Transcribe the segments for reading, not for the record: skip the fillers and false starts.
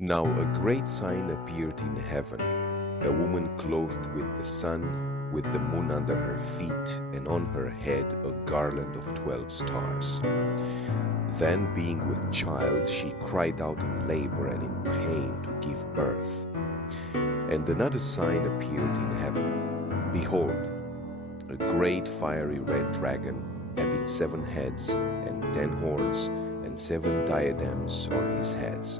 Now a great sign appeared in heaven, a woman clothed with the sun, with the moon under her feet, and on her head a garland of 12 stars. Then, being with child, she cried out in labor and in pain to give birth. And another sign appeared in heaven. Behold, a great fiery red dragon, having 7 heads and 10 horns, and 7 diadems on his heads.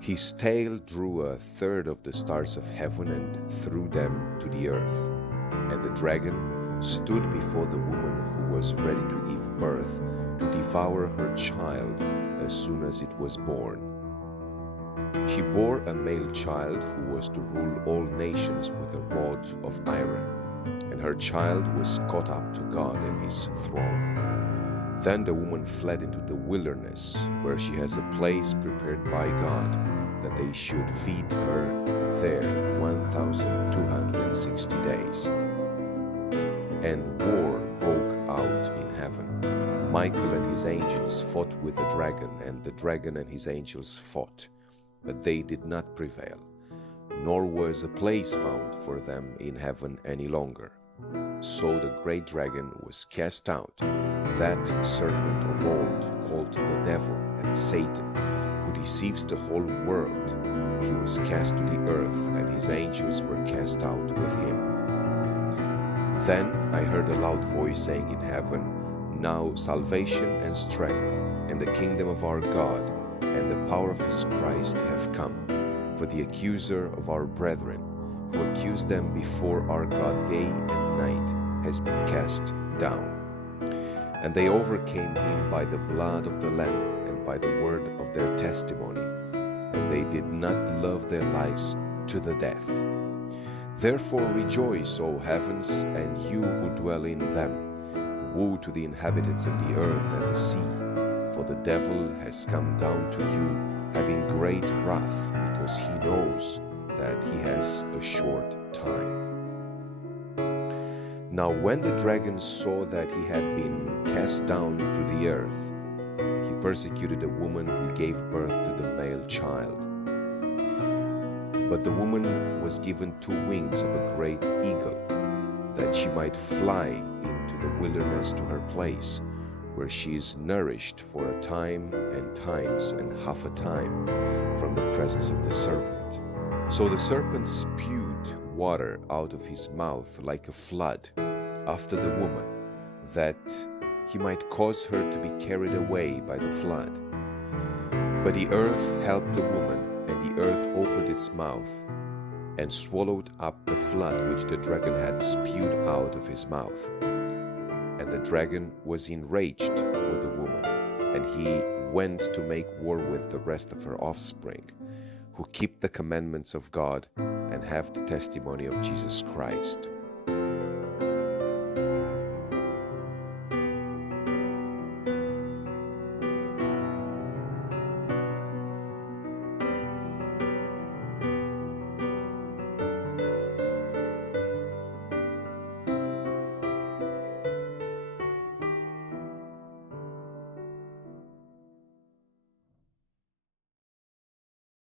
His tail drew a third of the stars of heaven and threw them to the earth. And the dragon stood before the woman who was ready to give birth, to devour her child as soon as it was born. She bore a male child who was to rule all nations with a rod of iron, and her child was caught up to God and his throne. Then the woman fled into the wilderness, where she has a place prepared by God, that they should feed her there 1,260 days. And war broke out in heaven. Michael and his angels fought with the dragon, and the dragon and his angels fought, but they did not prevail, nor was a place found for them in heaven any longer. So the great dragon was cast out, that serpent of old, called the devil and Satan, who deceives the whole world. He was cast to the earth, and his angels were cast out with him. Then I heard a loud voice saying in heaven, Now salvation and strength, and the kingdom of our God, and the power of his Christ have come. For the accuser of our brethren, who accused them before our God day and night, has been cast down. And they overcame him by the blood of the Lamb and by the word of their testimony, and they did not love their lives to the death. Therefore rejoice, O heavens, and you who dwell in them. Woe to the inhabitants of the earth and the sea, for the devil has come down to you, having great wrath, because he knows that he has a short time. Now when the dragon saw that he had been cast down to the earth, he persecuted the woman who gave birth to the male child. But the woman was given 2 wings of a great eagle, that she might fly into the wilderness to her place, where she is nourished for a time and times and half a time from the presence of the serpent. So the serpent spewed water out of his mouth like a flood after the woman, that he might cause her to be carried away by the flood. But the earth helped the woman, and the earth opened its mouth and swallowed up the flood which the dragon had spewed out of his mouth. And the dragon was enraged with the woman, and he went to make war with the rest of her offspring, who keep the commandments of God and have the testimony of Jesus Christ.